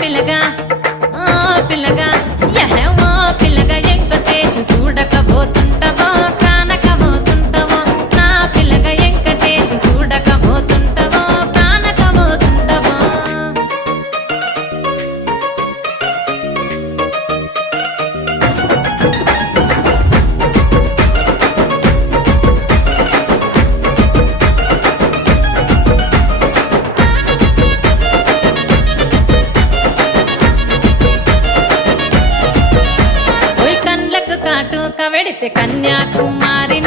పిల్లగా ఓ పిల్లగా యహో పిల్లగా ఎంకటేశు చూడకపోతుంటవో కానకపోతుంటవో నా పిల్లగా ఎంకటేశు చూడకపోతుంటవో కానకపోతుంటవో ఓయ్ కండ్లకు కాటు కవెడితే కన్యాకుమారి